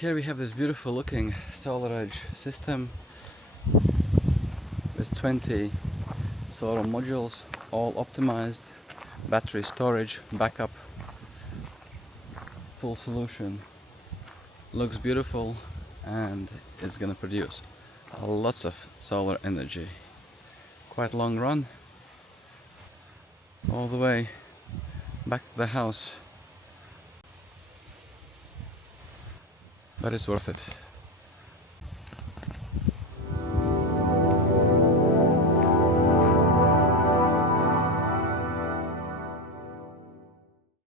Here we have this beautiful looking solar edge system. There's 20 solar modules, all optimized, battery storage, backup, full solution. Looks beautiful and it's gonna produce lots of solar energy. Quite long run, all the way back to the house, but it's worth it.